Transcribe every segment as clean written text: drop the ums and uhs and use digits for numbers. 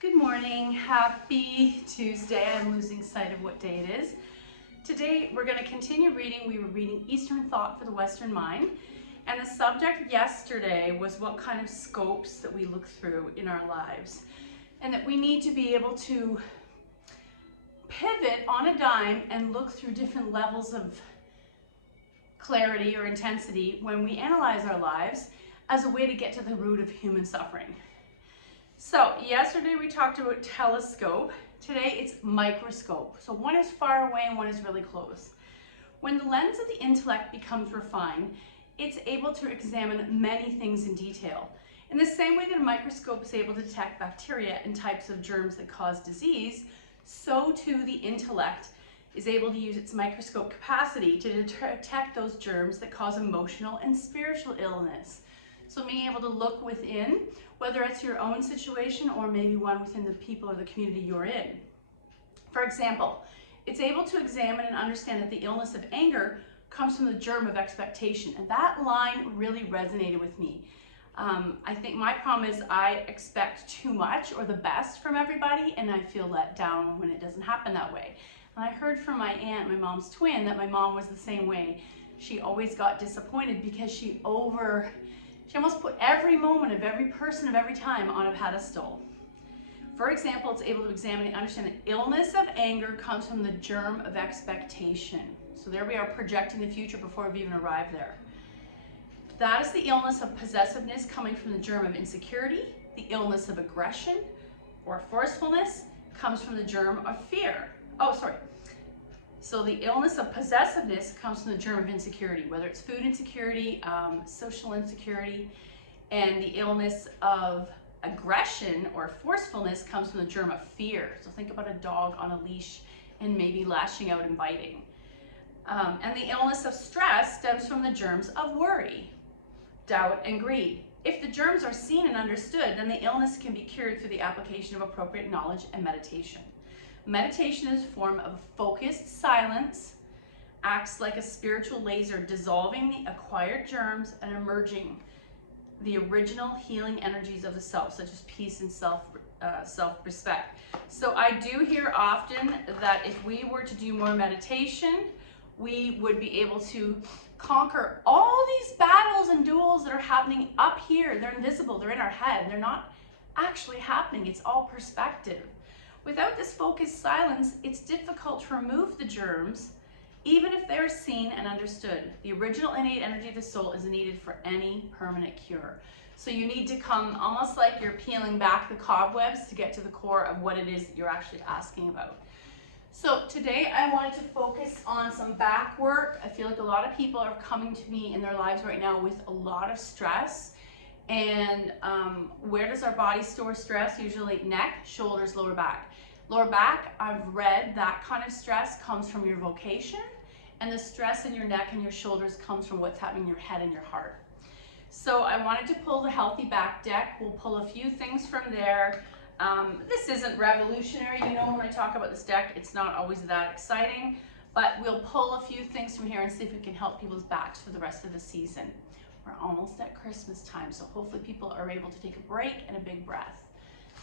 Good morning, happy Tuesday. I'm losing sight of what day it is. Today we're going to continue reading. We were reading Eastern Thought for the Western Mind, and the subject yesterday was what kind of scopes that we look through in our lives, and that we need to be able to pivot on a dime and look through different levels of clarity or intensity when we analyze our lives as a way to get to the root of human suffering. So yesterday we talked about telescope. Today it's microscope. So one is far away and one is really close. When the lens of the intellect becomes refined, it's able to examine many things in detail. In the same way that a microscope is able to detect bacteria and types of germs that cause disease, so too the intellect is able to use its microscope capacity to detect those germs that cause emotional and spiritual illness. So being able to look within, whether it's your own situation or maybe one within the people or the community you're in. For example, it's able to examine and understand that the illness of anger comes from the germ of expectation. And that line really resonated with me. I think my problem is I expect too much or the best from everybody, and I feel let down when it doesn't happen that way. And I heard from my aunt, my mom's twin, that my mom was the same way. She always got disappointed because she almost put every moment of every person of every time on a pedestal. For example, it's able to examine and understand that illness of anger comes from the germ of expectation. So there we are, projecting the future before we've even arrived there. That is the illness of possessiveness coming from the germ of insecurity. The illness of aggression or forcefulness comes from the germ of fear. So the illness of possessiveness comes from the germ of insecurity, whether it's food insecurity, social insecurity, and the illness of aggression or forcefulness comes from the germ of fear. So think about a dog on a leash and maybe lashing out and biting. And the illness of stress stems from the germs of worry, doubt, and greed. If the germs are seen and understood, then the illness can be cured through the application of appropriate knowledge and meditation. Meditation is a form of focused silence, acts like a spiritual laser, dissolving the acquired germs and emerging the original healing energies of the self, such as peace and self-respect. So I do hear often that if we were to do more meditation, we would be able to conquer all these battles and duels that are happening up here. They're invisible, they're in our head, they're not actually happening, it's all perspective. Without this focused silence, it's difficult to remove the germs, even if they're seen and understood. The original innate energy of the soul is needed for any permanent cure. So you need to come almost like you're peeling back the cobwebs to get to the core of what it is that you're actually asking about. So today I wanted to focus on some back work. I feel like a lot of people are coming to me in their lives right now with a lot of stress. And where does our body store stress? Usually neck, shoulders, lower back. Lower back, I've read that kind of stress comes from your vocation, and the stress in your neck and your shoulders comes from what's happening in your head and your heart. So I wanted to pull the Healthy Back deck. We'll pull a few things from there. This isn't revolutionary. You know, when I talk about this deck, it's not always that exciting, but we'll pull a few things from here and see if we can help people's backs for the rest of the season. We're almost at Christmas time, so hopefully people are able to take a break and a big breath.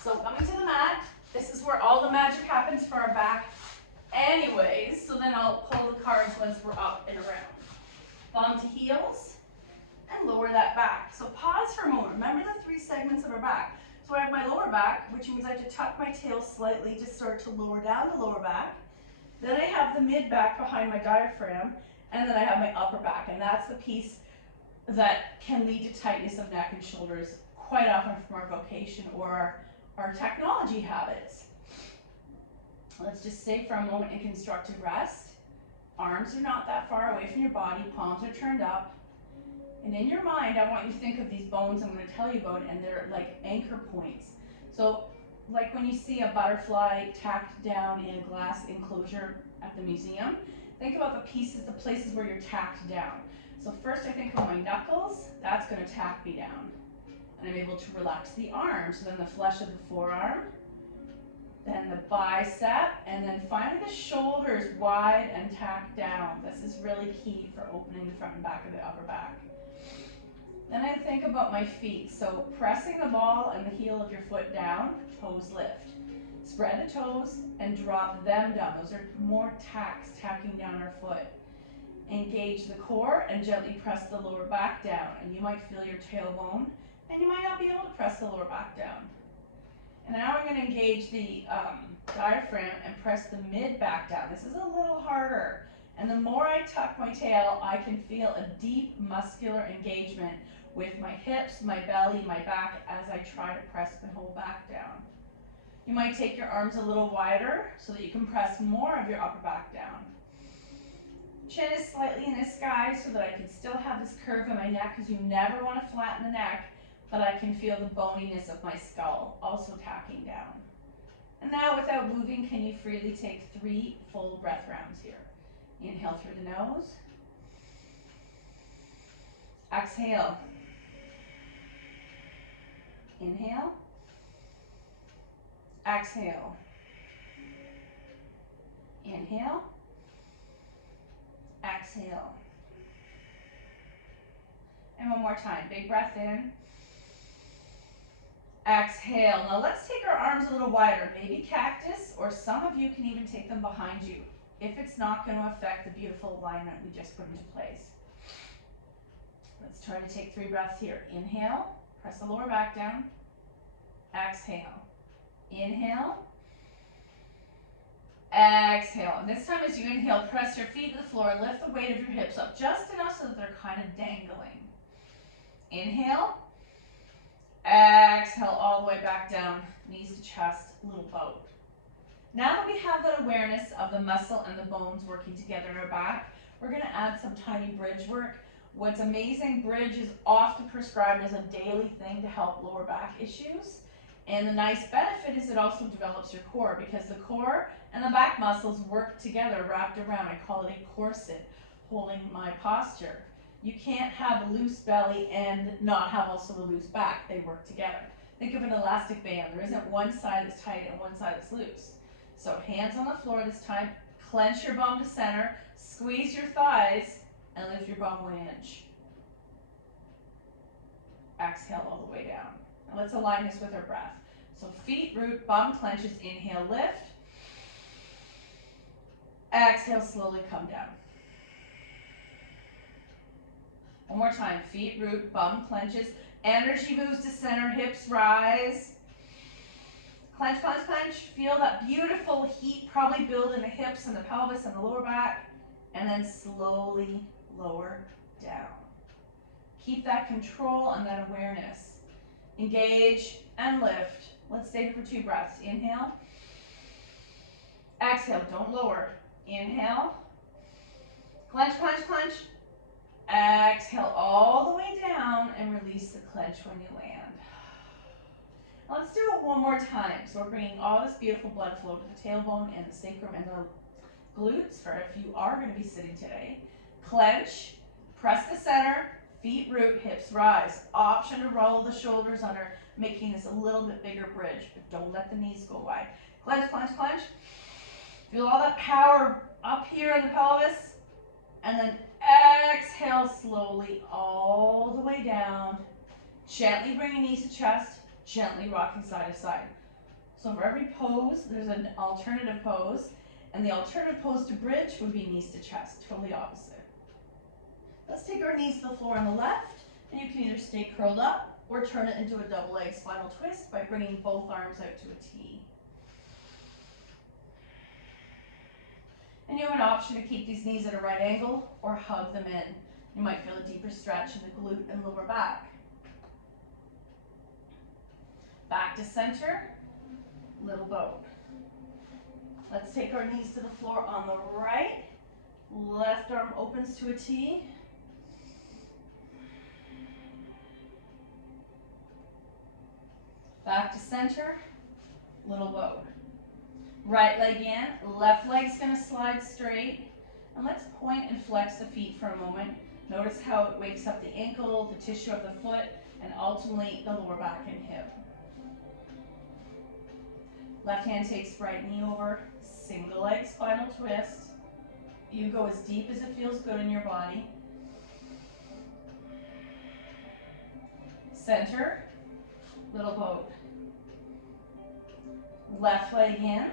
So coming to the mat, this is where all the magic happens for our back anyways, so then I'll pull the cards once we're up and around. Thumb to heels and lower that back. So pause for a moment. Remember the three segments of our back. So I have my lower back, which means I have to tuck my tail slightly to start to lower down the lower back. Then I have the mid back behind my diaphragm, and then I have my upper back, and that's the piece that can lead to tightness of neck and shoulders quite often from our vocation or our technology habits. Let's just stay for a moment in constructive rest. Arms are not that far away from your body, palms are turned up. And in your mind, I want you to think of these bones I'm going to tell you about, and they're like anchor points. So like when you see a butterfly tacked down in a glass enclosure at the museum, think about the pieces, the places where you're tacked down. So first I think of my knuckles, that's going to tack me down. And I'm able to relax the arms, so then the flesh of the forearm, then the bicep, and then finally the shoulders wide and tacked down. This is really key for opening the front and back of the upper back. Then I think about my feet. So pressing the ball and the heel of your foot down, toes lift. Spread the toes and drop them down. Those are more tacks, tacking down our foot. Engage the core and gently press the lower back down. And you might feel your tailbone, and you might not be able to press the lower back down. And now I'm going to engage the diaphragm and press the mid back down. This is a little harder. And the more I tuck my tail, I can feel a deep muscular engagement with my hips, my belly, my back as I try to press the whole back down. You might take your arms a little wider so that you can press more of your upper back down. Chin is slightly in the sky so that I can still have this curve in my neck, because you never want to flatten the neck, but I can feel the boniness of my skull also tacking down. And now, without moving, can you freely take 3 full breath rounds here? Inhale through the nose. Exhale. Inhale. Exhale. Inhale. Exhale. And one more time. Big breath in. Exhale. Now let's take our arms a little wider. Maybe cactus, or some of you can even take them behind you, if it's not going to affect the beautiful alignment we just put into place. Let's try to take 3 breaths here. Inhale. Press the lower back down. Exhale. Inhale. Exhale. And this time as you inhale, press your feet to the floor, lift the weight of your hips up just enough so that they're kind of dangling. Inhale. Exhale all the way back down, knees to chest, little boat. Now that we have that awareness of the muscle and the bones working together in our back, we're going to add some tiny bridge work. What's amazing, bridge is often prescribed as a daily thing to help lower back issues. And the nice benefit is it also develops your core, because the core and the back muscles work together, wrapped around. I call it a corset, holding my posture. You can't have a loose belly and not have also a loose back. They work together. Think of an elastic band. There isn't one side that's tight and one side that's loose. So hands on the floor this time. Clench your bum to center. Squeeze your thighs and lift your bum 1 inch. Exhale all the way down. Now let's align this with our breath. So feet root, bum clenches, inhale, lift. Exhale, slowly come down. One more time, feet root, bum clenches, energy moves to center, hips rise. Clench, clench, clench. Feel that beautiful heat probably build in the hips and the pelvis and the lower back, and then slowly lower down. Keep that control and that awareness. Engage and lift. Let's stay here for 2 breaths. Inhale. Exhale, don't lower. Inhale. Clench, clench, clench. Exhale all the way down and release the clench when you land. Let's do it one more time. So we're bringing all this beautiful blood flow to the tailbone and the sacrum and the glutes, for if you are going to be sitting today. Clench, press the center, feet root, hips rise. Option to roll the shoulders under, making this a little bit bigger bridge, but don't let the knees go wide. Clench, clench, clench. Feel all that power up here in the pelvis, and then exhale slowly all the way down. Gently bringing knees to chest, gently rocking side to side. So for every pose, there's an alternative pose, and the alternative pose to bridge would be knees to chest, totally opposite. Let's take our knees to the floor on the left, and you can either stay curled up or turn it into a double leg spinal twist by bringing both arms out to a T. And you have an option to keep these knees at a right angle or hug them in. You might feel a deeper stretch in the glute and lower back. Back to center, little boat. Let's take our knees to the floor on the right. Left arm opens to a T. Back to center, little boat. Right leg in, left leg's going to slide straight. And let's point and flex the feet for a moment. Notice how it wakes up the ankle, the tissue of the foot, and ultimately the lower back and hip. Left hand takes right knee over, single leg spinal twist. You go as deep as it feels good in your body. center, little boat. Left leg in,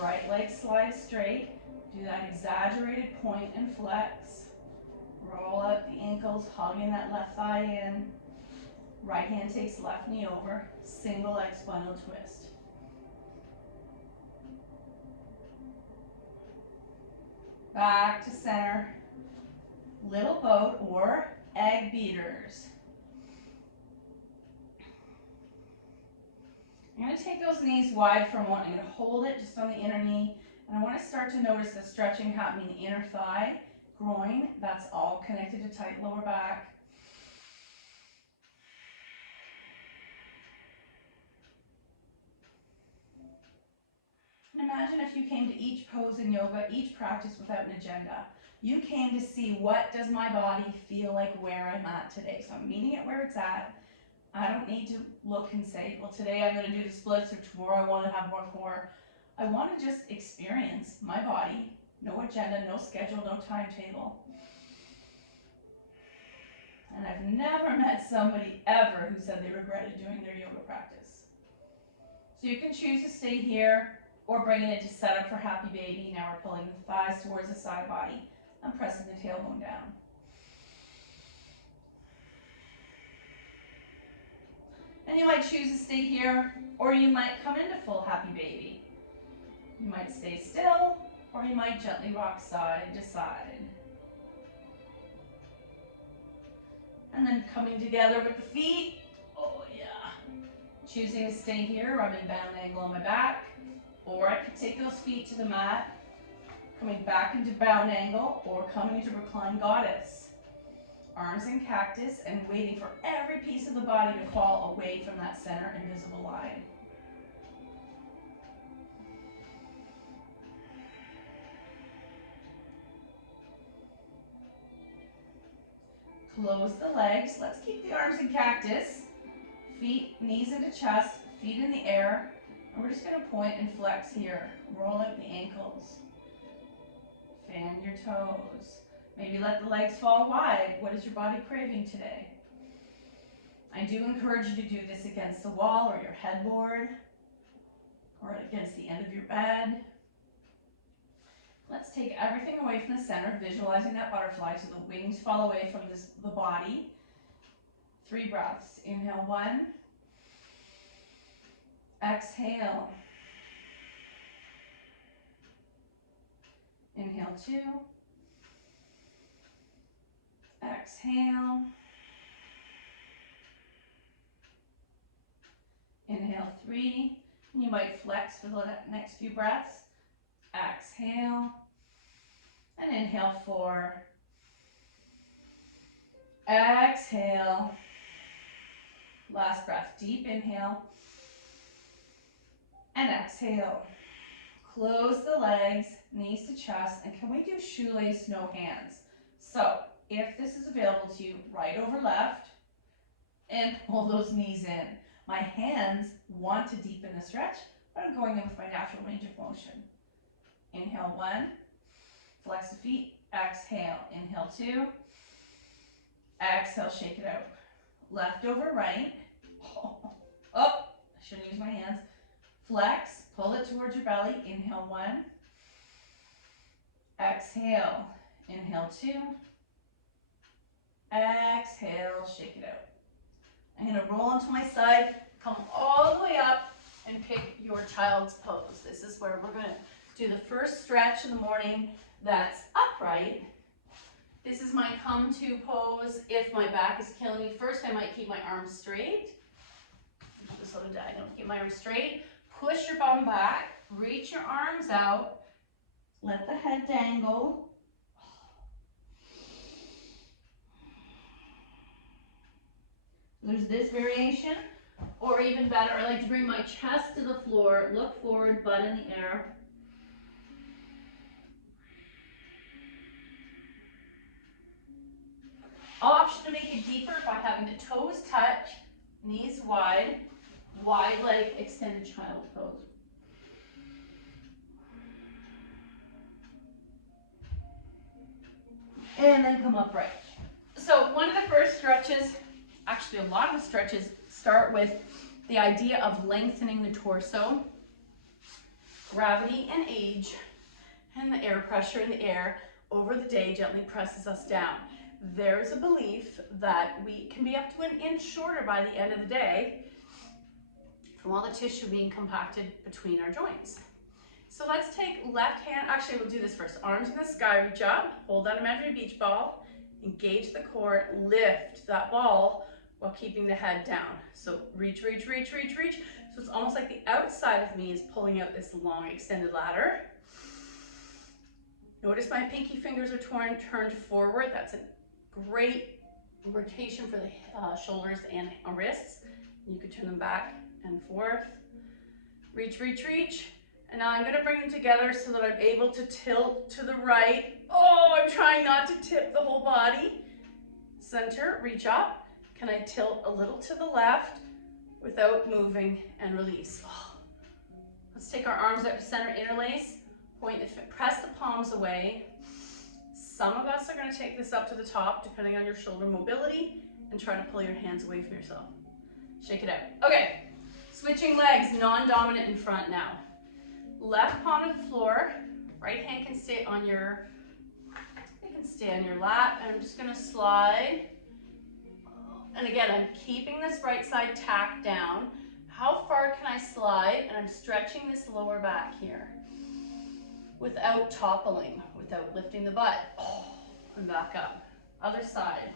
right leg slides straight. Do that exaggerated point and flex. Roll up the ankles, hugging that left thigh in. Right hand takes left knee over, single leg spinal twist. Back to center, little boat or egg beaters. I'm going to take those knees wide for a moment. I'm going to hold it just on the inner knee, and I want to start to notice the stretching happening in the inner thigh, groin. That's all connected to tight lower back. And imagine if you came to each pose in yoga, each practice without an agenda. You came to see, what does my body feel like where I'm at today? So I'm meeting it where it's at. I don't need to look and say, well, today I'm going to do the splits, or tomorrow I want to have more core. I want to just experience my body. No agenda, no schedule, no timetable. And I've never met somebody ever who said they regretted doing their yoga practice. So you can choose to stay here or bring it into setup for happy baby. Now we're pulling the thighs towards the side body. I'm pressing the tailbone down. And you might choose to stay here, or you might come into full happy baby. You might stay still, or you might gently rock side to side. And then coming together with the feet. Oh yeah. Choosing to stay here, I'm in bound angle on my back, or I could take those feet to the mat, coming back into bound angle, or coming into reclined goddess. Arms in cactus, and waiting for every piece of the body to fall away from that center invisible line. Close the legs. Let's keep the arms in cactus. Feet, knees into chest, feet in the air. And we're just going to point and flex here. Roll out the ankles. Fan your toes. Maybe let the legs fall wide. What is your body craving today? I do encourage you to do this against the wall or your headboard, or against the end of your bed. Let's take everything away from the center, visualizing that butterfly so the wings fall away from the body. 3 breaths. Inhale 1. Exhale. Inhale 2. Exhale. Inhale 3. You might flex for the next few breaths. Exhale. And inhale 4. Exhale. Last breath. Deep inhale. And exhale. Close the legs, knees to chest. And can we do shoelace, no hands? So, if this is available to you, right over left, and pull those knees in. My hands want to deepen the stretch, but I'm going in with my natural range of motion. Inhale 1, flex the feet, exhale. Inhale 2, exhale, shake it out. Left over right, oh, I shouldn't use my hands. Flex, pull it towards your belly. Inhale 1, exhale. Inhale 2, exhale, shake it out. I'm going to roll onto my side, come all the way up, and pick your child's pose. This is where we're going to do the first stretch in the morning that's upright. This is my come to pose. If my back is killing me, first I might keep my arms straight. Just sort of diagonal. Keep my arms straight. Push your bum back. Reach your arms out. Let the head dangle. There's this variation, or even better, I like to bring my chest to the floor, look forward, butt in the air. Option to make it deeper by having the toes touch, knees wide, wide leg extended child pose. And then come upright. So one of the first stretches Actually, a lot of the stretches start with the idea of lengthening the torso, gravity and age, and the air pressure in the air over the day gently presses us down. There's a belief that we can be up to an inch shorter by the end of the day from all the tissue being compacted between our joints. So let's take left hand, actually we'll do this first. Arms in the sky, reach up, hold that imaginary beach ball, engage the core, lift that ball while keeping the head down. So reach, reach, reach, reach, reach. So it's almost like the outside of me is pulling out this long extended ladder. Notice my pinky fingers are turned forward. That's a great rotation for the shoulders and wrists. You could turn them back and forth. Reach, reach, reach. And now I'm gonna bring them together so that I'm able to tilt to the right. Oh, I'm trying not to tip the whole body. Center, reach up. Can I tilt a little to the left without moving and release? Oh. Let's take our arms up to center, interlace. Press the palms away. Some of us are going to take this up to the top, depending on your shoulder mobility, and try to pull your hands away from yourself. Shake it out. Okay, switching legs, non-dominant in front now. Left palm to the floor, right hand can stay on your, lap, and I'm just going to slide. And again, I'm keeping this right side tacked down. How far can I slide? And I'm stretching this lower back here without toppling, without lifting the butt. Oh, and back up. Other side.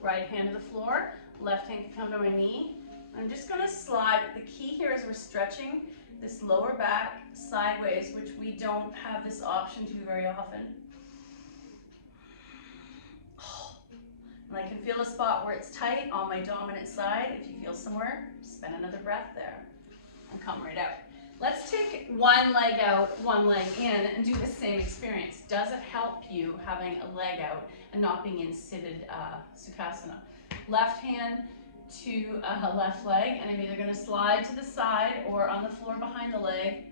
Right hand to the floor, left hand can come to my knee. I'm just gonna slide. The key here is we're stretching this lower back sideways, which we don't have this option to very often. Oh. And I can feel a spot where it's tight on my dominant side. If you feel somewhere, spend another breath there and come right out. Let's take one leg out, one leg in, and do the same experience. Does it help you having a leg out and not being in seated Sukhasana? Left hand to left leg, and I'm either going to slide to the side or on the floor behind the leg.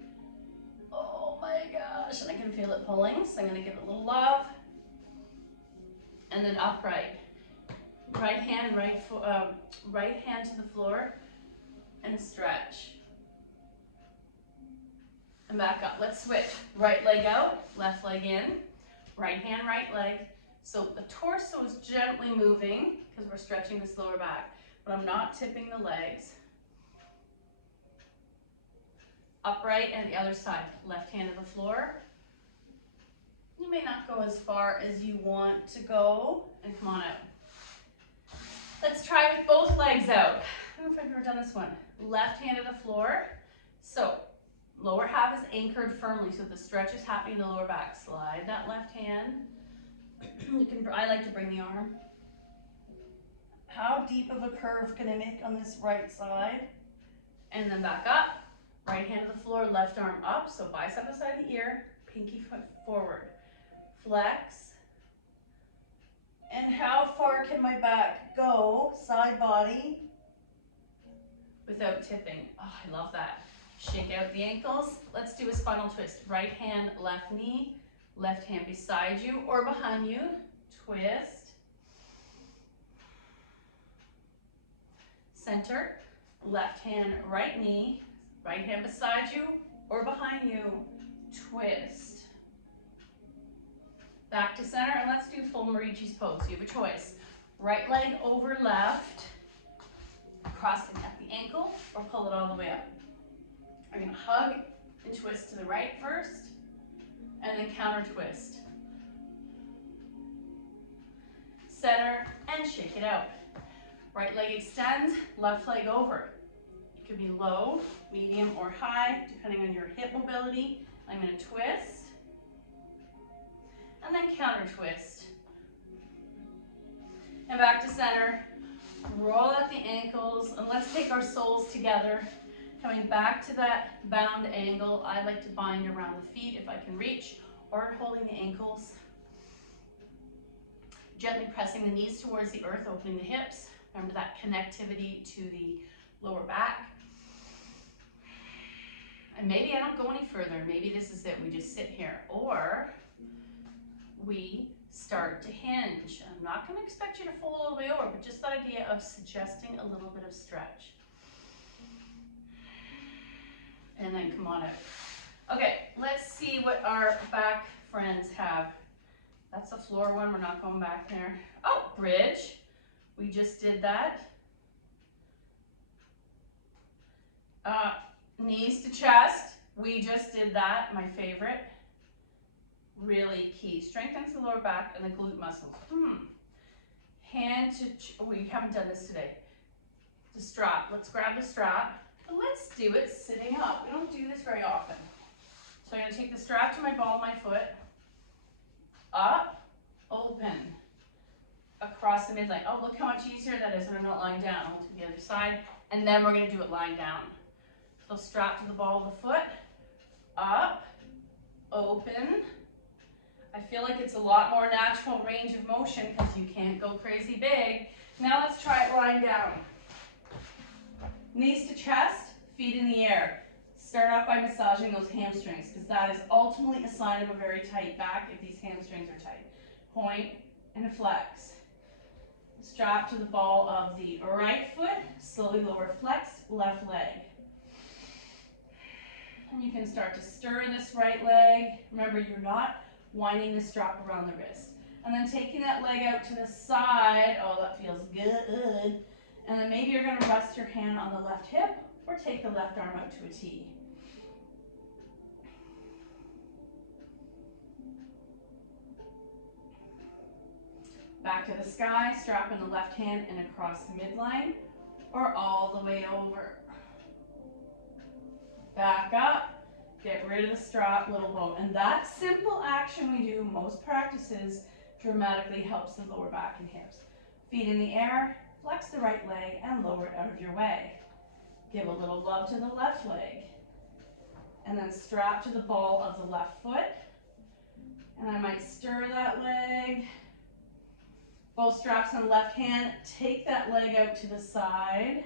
Oh my gosh, and I can feel it pulling, so I'm going to give it a little love. And then upright. Right hand to the floor, and stretch. And back up. Let's switch. Right leg out, left leg in. Right hand, right leg. So the torso is gently moving because we're stretching this lower back, but I'm not tipping the legs. Upright and the other side. Left hand to the floor. You may not go as far as you want to go, and come on out. Let's try with both legs out. I don't know if I've ever done this one. Left hand to the floor. So lower half is anchored firmly, so the stretch is happening in the lower back. Slide that left hand. I like to bring the arm. How deep of a curve can I make on this right side? And then back up. Right hand to the floor, left arm up. So bicep beside the ear, pinky foot forward. Flex. And how far can my back go, side body, without tipping? Oh, I love that. Shake out the ankles. Let's do a spinal twist. Right hand, left knee, left hand beside you or behind you. Twist. Center. Left hand, right knee, right hand beside you or behind you. Twist. Back to center, and let's do full Marichi's pose. You have a choice. Right leg over left, crossing at the ankle, or pull it all the way up. I'm going to hug and twist to the right first, and then counter twist. Center, and shake it out. Right leg extends, left leg over. It could be low, medium, or high, depending on your hip mobility. I'm going to twist, and then counter twist. And back to center. Roll out the ankles, and let's take our soles together. Coming back to that bound angle, I like to bind around the feet if I can reach, or holding the ankles. Gently pressing the knees towards the earth, opening the hips. Remember that connectivity to the lower back. And maybe I don't go any further. Maybe this is it. We just sit here. Or we start to hinge. I'm not going to expect you to fold all the way over, but just that idea of suggesting a little bit of stretch. And then come on out. Okay, let's see what our back friends have. That's the floor one, we're not going back there. Oh, bridge. We just did that. Knees to chest. We just did that, my favorite. Really key. Strengthens the lower back and the glute muscles. Hand to, we haven't done this today. The strap. Let's grab the strap. But let's do it sitting up. We don't do this very often. So I'm going to take the strap to my ball of my foot. Up, open. Across the midline. Oh, look how much easier that is when I'm not lying down. I'll do the other side. And then we're going to do it lying down. So strap to the ball of the foot. Up, open. I feel like it's a lot more natural range of motion because you can't go crazy big. Now let's try it lying down. Knees to chest, feet in the air. Start off by massaging those hamstrings because that is ultimately a sign of a very tight back if these hamstrings are tight. Point and flex. Strap to the ball of the right foot, slowly lower flex, left leg. And you can start to stir this right leg. Remember, you're not winding the strap around the wrist. And then taking that leg out to the side. Oh, that feels good. And then maybe you're going to rest your hand on the left hip or take the left arm out to a T. Back to the sky, strap in the left hand and across the midline or all the way over. Back up, get rid of the strap, little bow. And that simple action we do most practices dramatically helps the lower back and hips. Feet in the air, flex the right leg and lower it out of your way. Give a little love to the left leg. And then strap to the ball of the left foot. And I might stir that leg. Both straps on the left hand. Take that leg out to the side.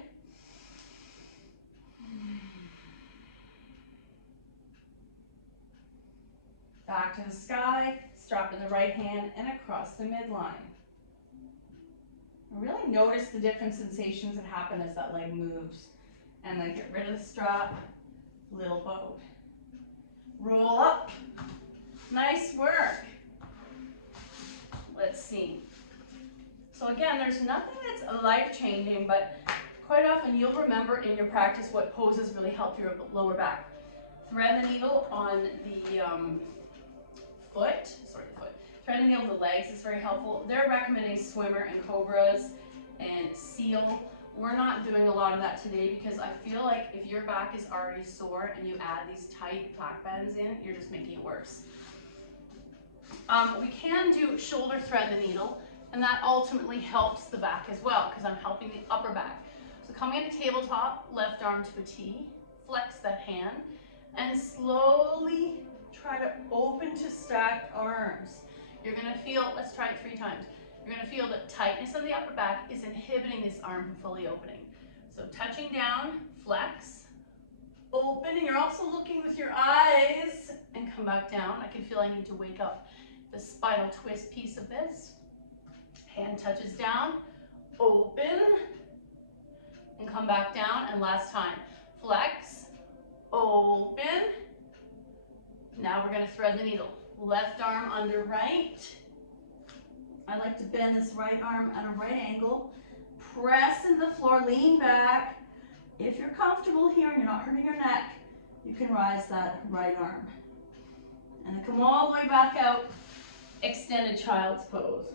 Back to the sky, strap in the right hand and across the midline. Really notice the different sensations that happen as that leg moves. And then get rid of the strap, little boat. Roll up. Nice work. Let's see. So again, there's nothing that's life-changing, but quite often you'll remember in your practice what poses really help your lower back. Thread the needle on the Thread the needle on the legs is very helpful. They're recommending swimmer and cobras and seal. We're not doing a lot of that today because I feel like if your back is already sore and you add these tight back bends in, you're just making it worse. We can do shoulder thread the needle, and that ultimately helps the back as well because I'm helping the upper back. So coming into tabletop, left arm to a T, flex that hand, and slowly try to open to stacked arms. You're going to feel, let's try it 3 times. You're going to feel that tightness of the upper back is inhibiting this arm from fully opening. So touching down, flex, open, and you're also looking with your eyes, and come back down. I can feel I need to wake up the spinal twist piece of this. Hand touches down, open, and come back down, and last time. Flex, open. Now we're going to thread the needle. Left arm under right. I like to bend this right arm at a right angle. Press into the floor, lean back. If you're comfortable here and you're not hurting your neck, you can rise that right arm. And then come all the way back out, extended child's pose.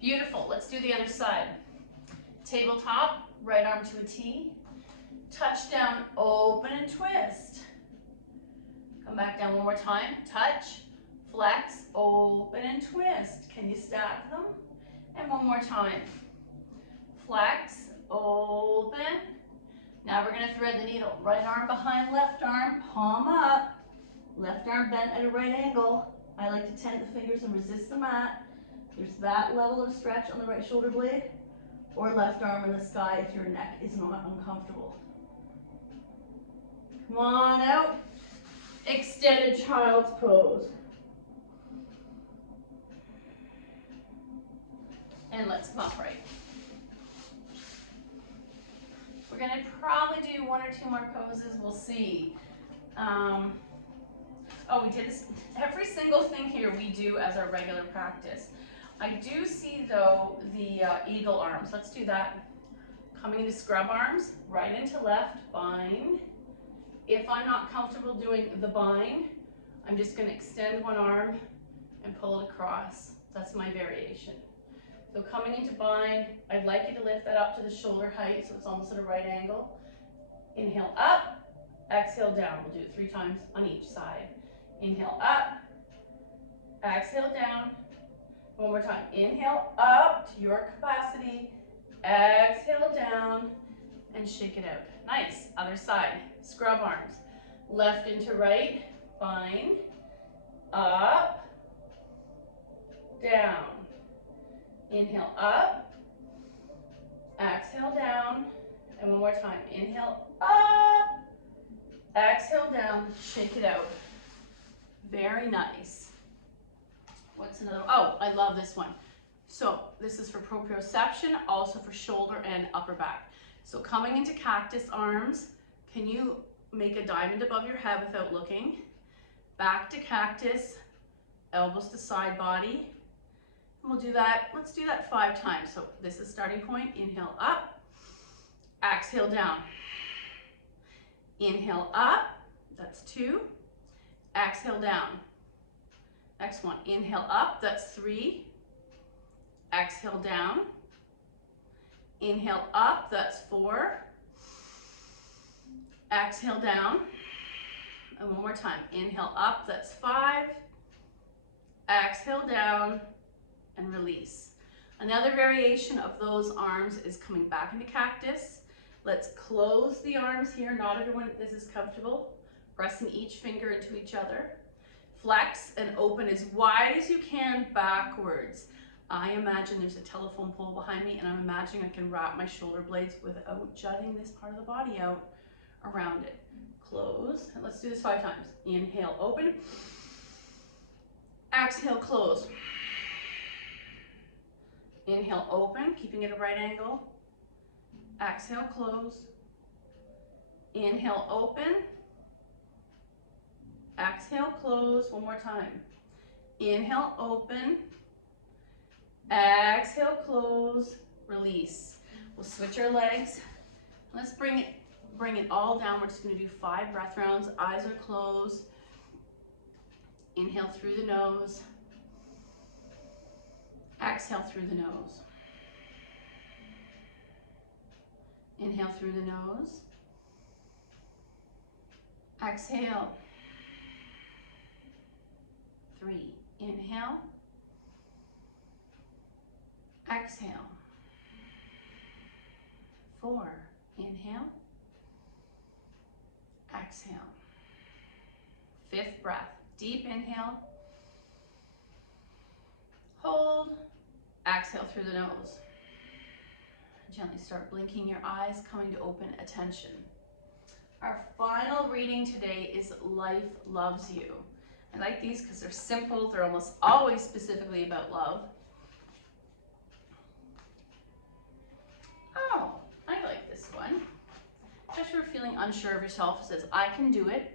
Beautiful, let's do the other side. Tabletop, right arm to a T. Touch down, open and twist. Come back down one more time. Touch, flex, open and twist. Can you stack them? And one more time. Flex, open. Now we're going to thread the needle. Right arm behind left arm, palm up. Left arm bent at a right angle. I like to tent the fingers and resist the mat. There's that level of stretch on the right shoulder blade. Or left arm in the sky if your neck is not uncomfortable. Come on out. extended child's pose. And let's come upright. We're going to probably do 1 or 2 more poses. We'll see. Oh, we did this. Every single thing here we do as our regular practice. I do see, though, the eagle arms. Let's do that. Coming into scrub arms, right into left, bind. If I'm not comfortable doing the bind, I'm just going to extend one arm and pull it across. That's my variation. So coming into bind, I'd like you to lift that up to the shoulder height so it's almost at a right angle. Inhale up, exhale down. We'll do it 3 times on each side. Inhale up, exhale down. One more time. Inhale up to your capacity, exhale down, and shake it out. Nice. Other side. Scrub arms. Left into right, bind, up, down. Inhale up, exhale down, and one more time. Inhale up, exhale down, shake it out. Very nice. What's another? Oh, I love this one. So this is for proprioception, also for shoulder and upper back. So coming into cactus arms, can you make a diamond above your head without looking? Back to cactus, elbows to side body. And we'll do that, let's do that 5 times. So this is starting point. Inhale up, exhale down. Inhale up, that's 2. Exhale down. Next one, inhale up, that's 3. Exhale down. Inhale up, that's 4. Exhale down. And one more time, inhale up, that's 5. Exhale down and release. Another variation of those arms is coming back into cactus. Let's close the arms here. Not everyone, this is comfortable. Pressing each finger into each other. Flex and open as wide as you can backwards. I imagine there's a telephone pole behind me, and I'm imagining I can wrap my shoulder blades without jutting this part of the body out around it. Close, and let's do this 5 times. Inhale, open. Exhale, close. Inhale, open, keeping it at a right angle. Exhale, close. Inhale, open. Exhale, close. One more time. Inhale, open. Exhale, close. Release. We'll switch our legs. Let's bring it all down. We're just going to do 5 breath rounds. Eyes are closed. Inhale through the nose. Exhale through the nose. Inhale through the nose. Exhale. 3. Inhale. Exhale. 4. Inhale. Exhale. 5th breath. Deep inhale. Hold. Exhale through the nose. Gently start blinking your eyes, coming to open attention. Our final reading today is Life Loves You. I like these because they're simple. They're almost always specifically about love. Oh, I like this one. Especially if you're feeling unsure of yourself, it says, I can do it.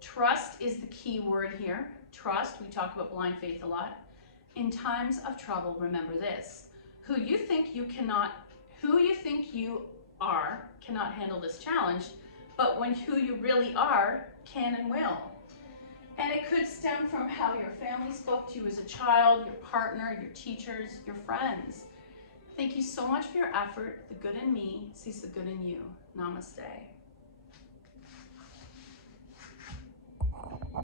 Trust is the key word here. Trust, we talk about blind faith a lot. In times of trouble, remember this. Who you think you are cannot handle this challenge, but who you really are can and will. And it could stem from how your family spoke to you as a child, your partner, your teachers, your friends. Thank you so much for your effort. The good in me sees the good in you. Namaste.